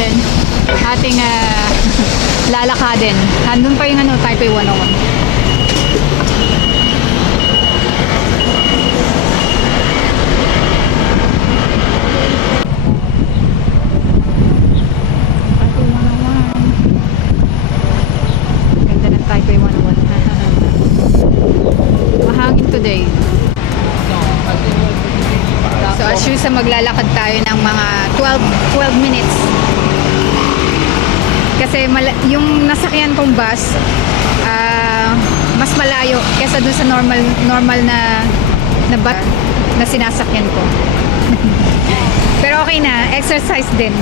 natin. Ating lalakadin. Nandun pa yung Taipei 101. Taipei 101. Mahangin today. So as usual, maglalakad tayo ng mga 12 minutes. Kasi yung nasakyan kong bus, mas malayo kesa dun sa normal na bus na sinasakyan ko. Pero okay na, exercise din.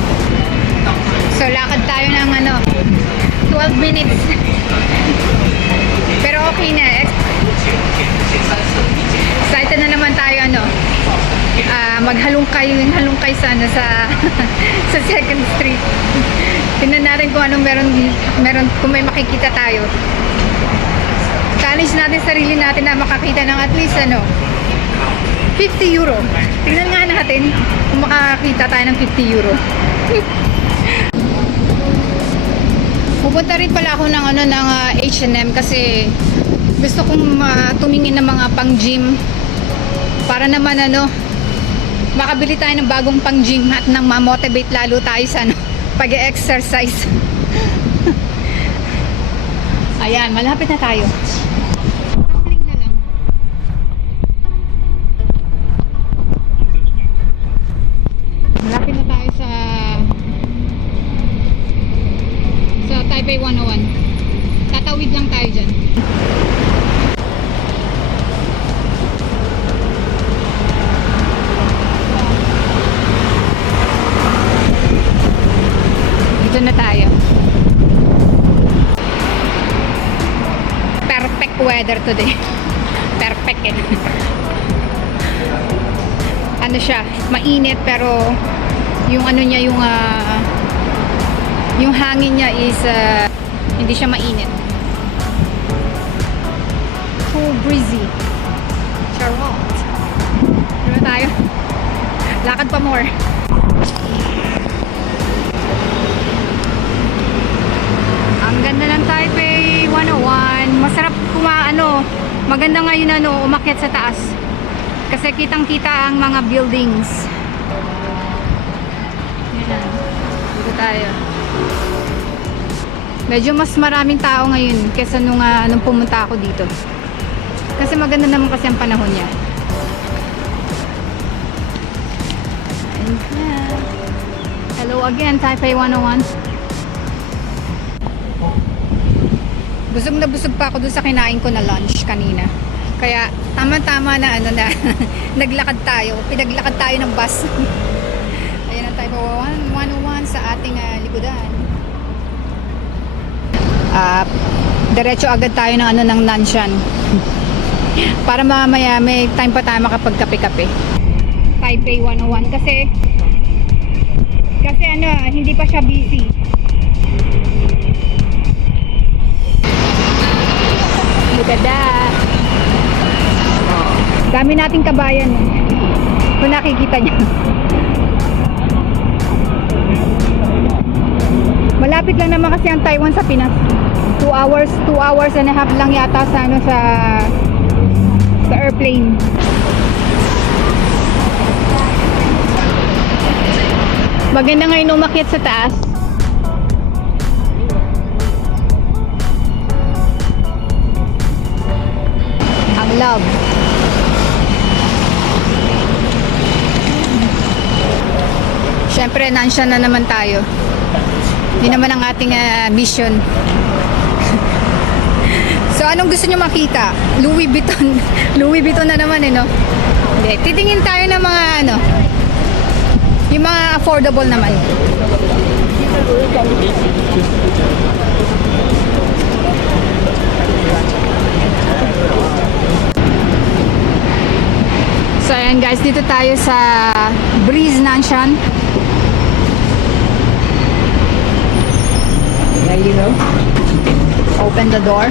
So lakad tayo ng 12 minutes. Pero okay na. Excited na naman tayo maghalungkay sana sa sa 2nd Street. Tingnan natin kung anong meron kung may makikita tayo. Challenge natin sarili natin na makakita ng at least 50 euro. Tingnan nga natin kung makakita tayo ng 50 euro. Pupunta rin pala ako ng H&M kasi gusto kong tumingin ng mga pang gym para naman makabili tayo ng bagong pang gym at nang ma-motivate lalo tayo sa pag-exercise. Ayan, malapit na tayo. Sapling na lang. Malapit na tayo sa Taipei 101. Tatawid lang tayo dyan. Dito na tayo. Perfect weather today. Perfect eh. Siya, mainit pero yung niya, yung hangin niya is hindi siya mainit. Too breezy. Charot. Dito tayo. Lakad pa more. Ang ganda ng Taipei 101. Masarap maganda ngayon umakyat sa taas. Kasi kitang-kita ang mga buildings. Yan. Dito tayo. Medyo mas maraming tao ngayon kesa nung pumunta ako dito. Kasi maganda naman kasi ang panahon niya. Ayan. Hello again, Taipei 101. Busog na busog pa ako dun sa kinain ko na lunch kanina. Kaya tama-tama na naglakad tayo. Pinaglakad tayo ng bus. Ayan ang Taipei 101 sa ating likudan. Diretso agad tayo ng Nanshan. Para mamaya may time pa tayo makapagkape-kape. Taipei 101 kasi hindi pa siya busy. Look at that. Dami nating kabayan kung nakikita niyo. Malapit lang naman kasi ang Taiwan sa Pinas. 2 hours and a half lang yata sa airplane. Maganda ngayon umakyat sa taas. Ang love. Siyempre, nansyan na naman tayo. Hindi naman ang ating mission. So, anong gusto nyo makita? Louis Vuitton. Louis Vuitton na naman no? Hindi. Titingin tayo ng mga yung mga affordable naman. So, ayan guys. Dito tayo sa Breeze Nanshan. There you go. Open the door.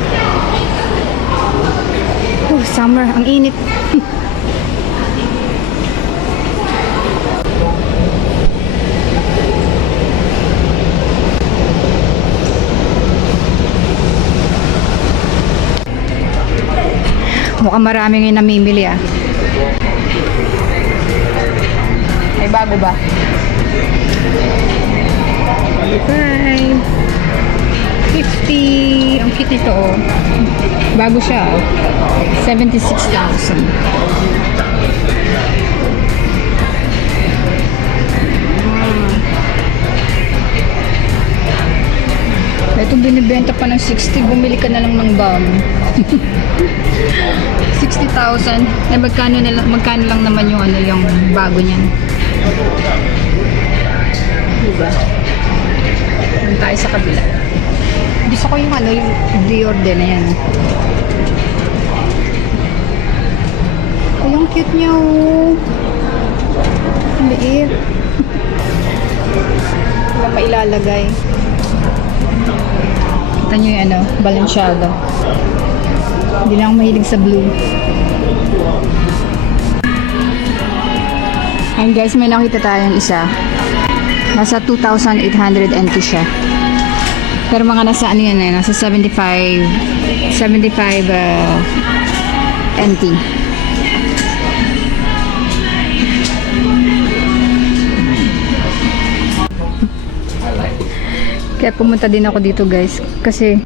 Oh, summer. Ang init. Mukhang marami ngayon namimili ah. May bago ba? 45, 50. Ang cute nito oh. Bago siya oh. 76,000. Ito binibenta pa ng 60. Bumili ka na lang ng balm. 60,000. Eh magkano lang naman yung ano yung bago niyan. Diba? Doon tayo sa kabila. Gusto ko yung ano yung Dior din na yan. Ay, ang cute niya oh. Ang liit. Wala pa ilalagay. Kita nyo yung ano, Balenciaga. Hindi lang ako mahilig sa blue. Ayun guys, may nakita tayong isa. Nasa 2,800 NT siya. Pero mga nasa ano yan eh, nasa 75 NT. Kaya pumunta din ako dito guys kasi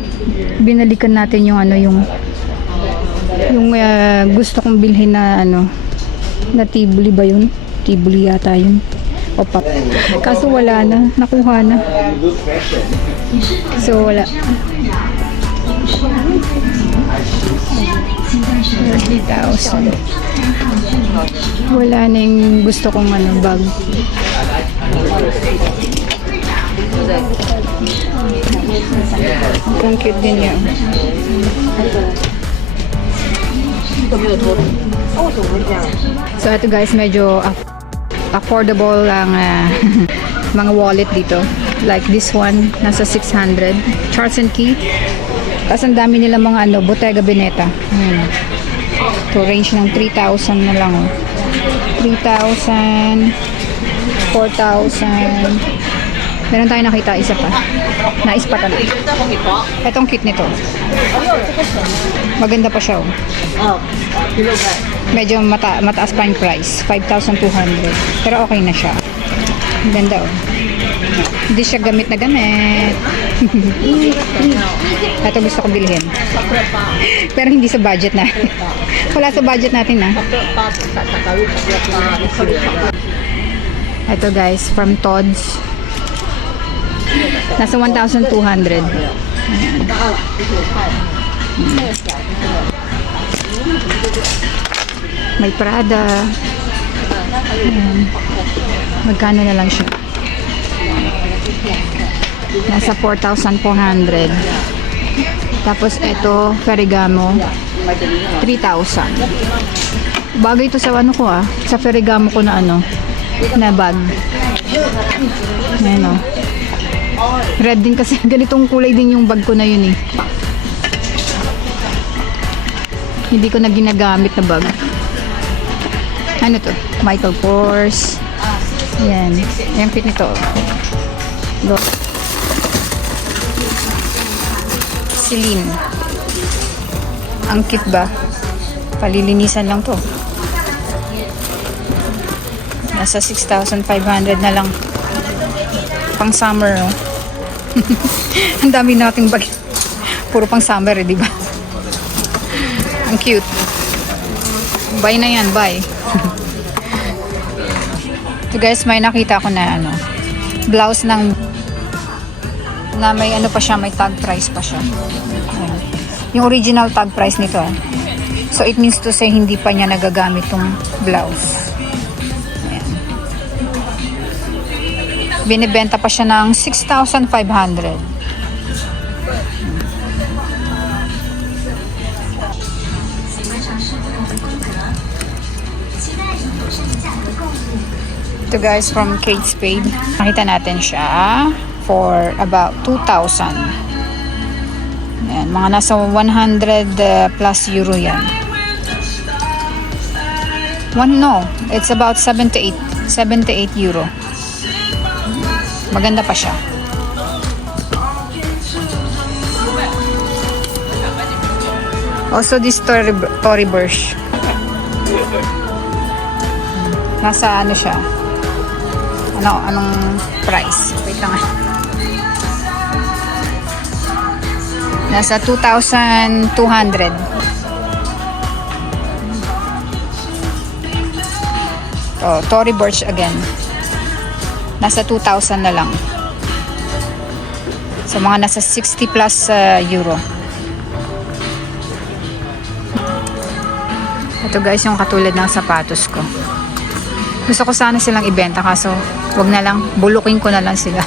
binalikan natin yung ano yung gusto kong bilhin na ano na tibuli ba yun? Tibuli yata yun. O pap. Kaso wala na, nakuha na. So wala. 30,000. Wala na yung gusto kong ano bag. Ang cute din yun. So ito guys, medyo affordable ang mga wallet dito. Like this one, nasa 600. Charles & Keith. Tapos ang dami nila mga ano, Bottega Veneta. To range ng 3,000 na lang. 3,000, 4,000. Meron tayo nakita isa pa. Naispatan. Itong cute nito. Maganda pa siya. Oh. Medyo mataas pa yung price. 5,200. Pero okay na siya. Ganda oh. Hindi siya gamit na gamit. Ito gusto ko bilhin. Pero hindi sa budget na. Wala sa budget natin na. Ito guys, from Tod's. Nasa 1,200. Ayan. May Prada. Ayan. Magkano na lang siya? Nasa 4,400. Tapos ito, Ferragamo, 3,000. Bagay ito sa ano ko ah. Sa Ferragamo ko na ano, na bag. Ayan o. Red din kasi ganitong kulay din yung bag ko na yun eh. Hindi ko na ginagamit na bag. Ano to? Michael Kors. Yan. Ayan fit nito. Look. Celine. Ang cute ba? Palilinisan lang to. Nasa 6,500 na lang. Pang summer, no? Ang dami nating bag. Puro pang summer, eh, di ba? Ang cute. Buy na yan, buy. So guys, may nakita ko na ano, blouse ng na may ano pa siya, may tag price pa siya. Ayan. Yung original tag price nito. So it means to say hindi pa niya nagagamit tong blouse. Binibenta pa siya ng 6,500. Ito guys, from Kate Spade. Nakita natin siya for about 2,000. Ayan, mga nasa 100 plus euro yan. No, it's about 78 euro. Maganda pa siya. Also this Tory Burch. Nasa ano siya? Anong price? Wait lang ah. Nasa 2,200. Oh, Tory Burch again. Nasa 2,000 na lang. So mga nasa 60 plus euro. Ito guys yung katulad ng sapatos ko. Gusto ko sana silang ibenta kaso wag na lang, bulukin ko na lang sila.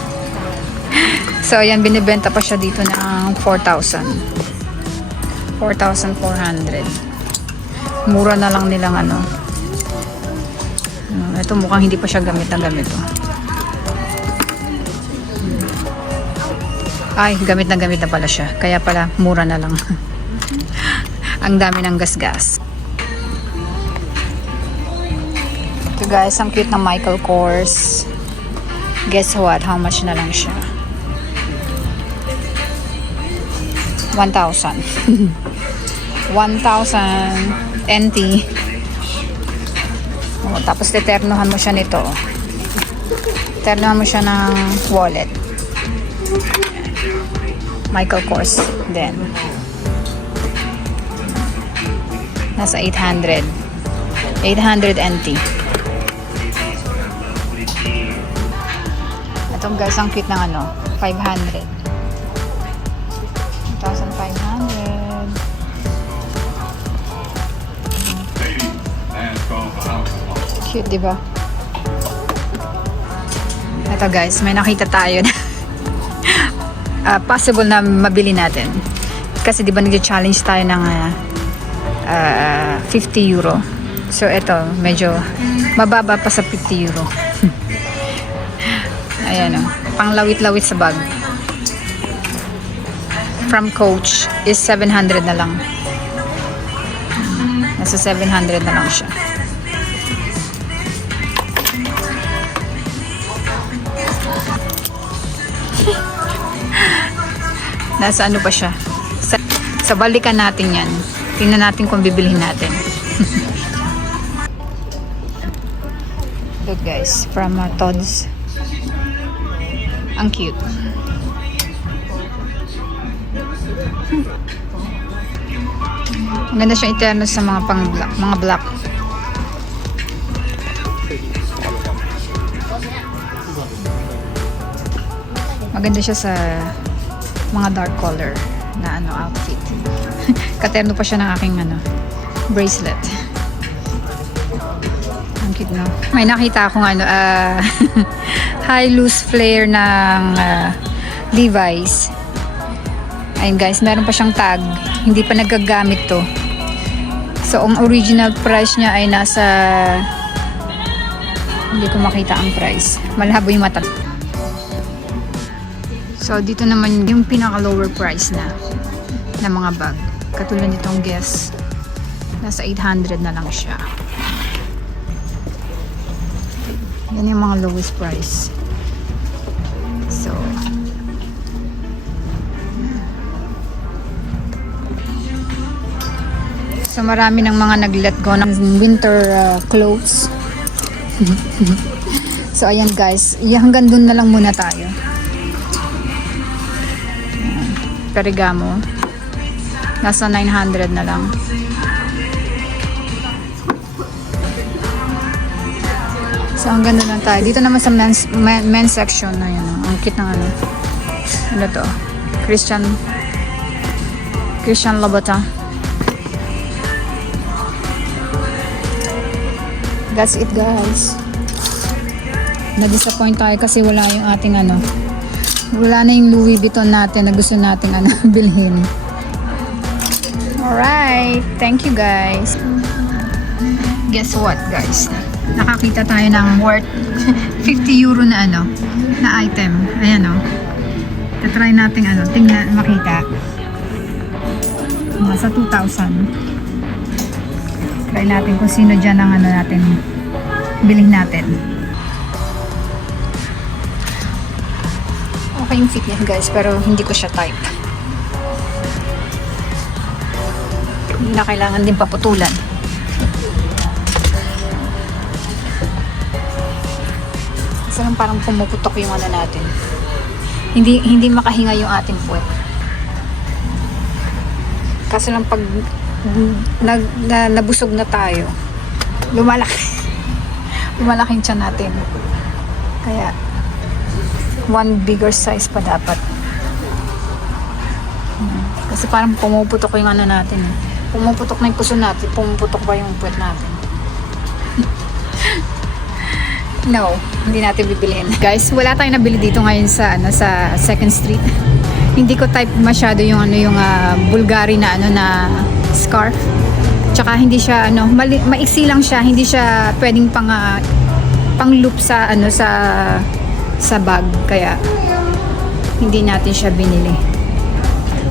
So ayan, binibenta pa siya dito ng 4,000. 4,400. Mura na lang nilang ano. Ito mukhang hindi pa siya gamit na gamit. Ay, gamit na pala siya. Kaya pala, mura na lang. Ang dami ng gasgas. Ito guys, ang cute ng Michael Kors. Guess what? How much na lang siya? 1,000. 1,000 NT. Oh, tapos teternohan mo siya nito. Teternohan mo siya ng wallet. Michael Kors then. Nasa 800. 800 NT. Itong guys, ang cute ng ano, 500. 1,500. Cute, di ba? Ito guys, may nakita tayo na possible na mabili natin. Kasi di ba nag-challenge tayo ng 50 euro. So ito, medyo mababa pa sa 50 euro. Ayan o, panglawit-lawit sa bag. From Coach is 700 na lang. Nasa 700 na lang siya. Nasa ano pa siya? Sa balikan natin yan. Tingnan natin kung bibilihin natin. Look guys, from Tod's. Ang cute. Ang ganda siya iterno sa mga pang-black, mga black. Maganda siya sa mga dark color na ano outfit. Katerno pa siya ng aking ano bracelet. Ang cute, no? May nakita akong ano high loose flare ng Levi's. Ayun guys, meron pa siyang tag. Hindi pa nagagamit to. So ang original price niya ay nasa, hindi ko makita ang price. Malabo yung mata. So dito naman yung pinaka lower price na mga bag. Katulad nitong Guess. Nasa 800 na lang siya. Yan yung mga lowest price. So marami ng mga nag-let go ng winter clothes. So ayan guys, hanggang dun na lang muna tayo. Perigamo. Nasa 900 na lang. So hanggang dun lang tayo. Dito naman sa men's section na yan. Ang cute ng ano. Ano to? Christian Louboutin. That's it guys. Na-disappoint tayo kasi wala yung ating ano. Wala na yung Louis Vuitton natin na gusto nating ano, bilhin. Alright. Thank you guys. Guess what guys? Nakakita tayo ng worth 50 euro na ano, na item. Ayan o. Tatry natin ano, tingnan, makita. Nasa 2,000. Try natin kung sino dyan ang ano natin bilhin natin. Okay yung fit niya guys, pero hindi ko siya type. Hindi na kailangan din paputulan. Kasi lang parang pumuputok yung ano natin. Hindi makahinga yung ating puwet. Kasi lang pag nabusog na tayo, lumalaking tiyan natin. Kaya one bigger size pa dapat. Kasi parang pumuputok yung ano natin. Pumuputok na yung puso natin, pumuputok pa yung puwet natin. No, hindi natin bibilihin. Guys, wala tayong nabili dito ngayon sa sa 2nd Street. Hindi ko type masyado yung Bulgari na scarf. Tsaka hindi siya maiksi lang siya, hindi siya pwedeng pang loop sa sa bag, kaya hindi natin siya binili.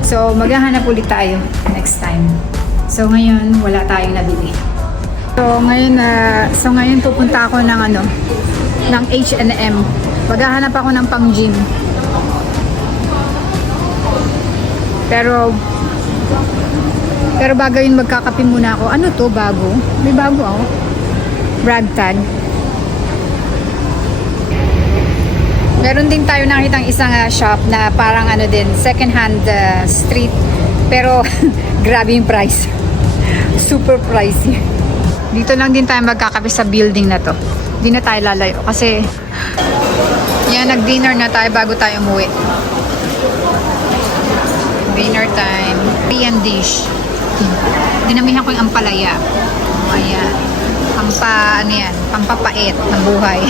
So maghahanap ulit tayo next time. So ngayon wala tayong nabili. So ngayon pupunta ako ng H&M. Maghahanap ako ng pang gym. Pero bago yun, magkakape muna ako. Ano to, bago? May bago ako. Ragtag. Meron din tayo nakitang isang shop na parang din, second hand street. Pero grabe yung price. Super pricey. Dito lang din tayo magkakape sa building na to. Hindi na tayo lalayo kasi yan, nag-dinner na tayo bago tayo umuwi. Dinner time. Korean dish. Dinamihan ko yung ampalaya. Ayan. Pampapait ng buhay.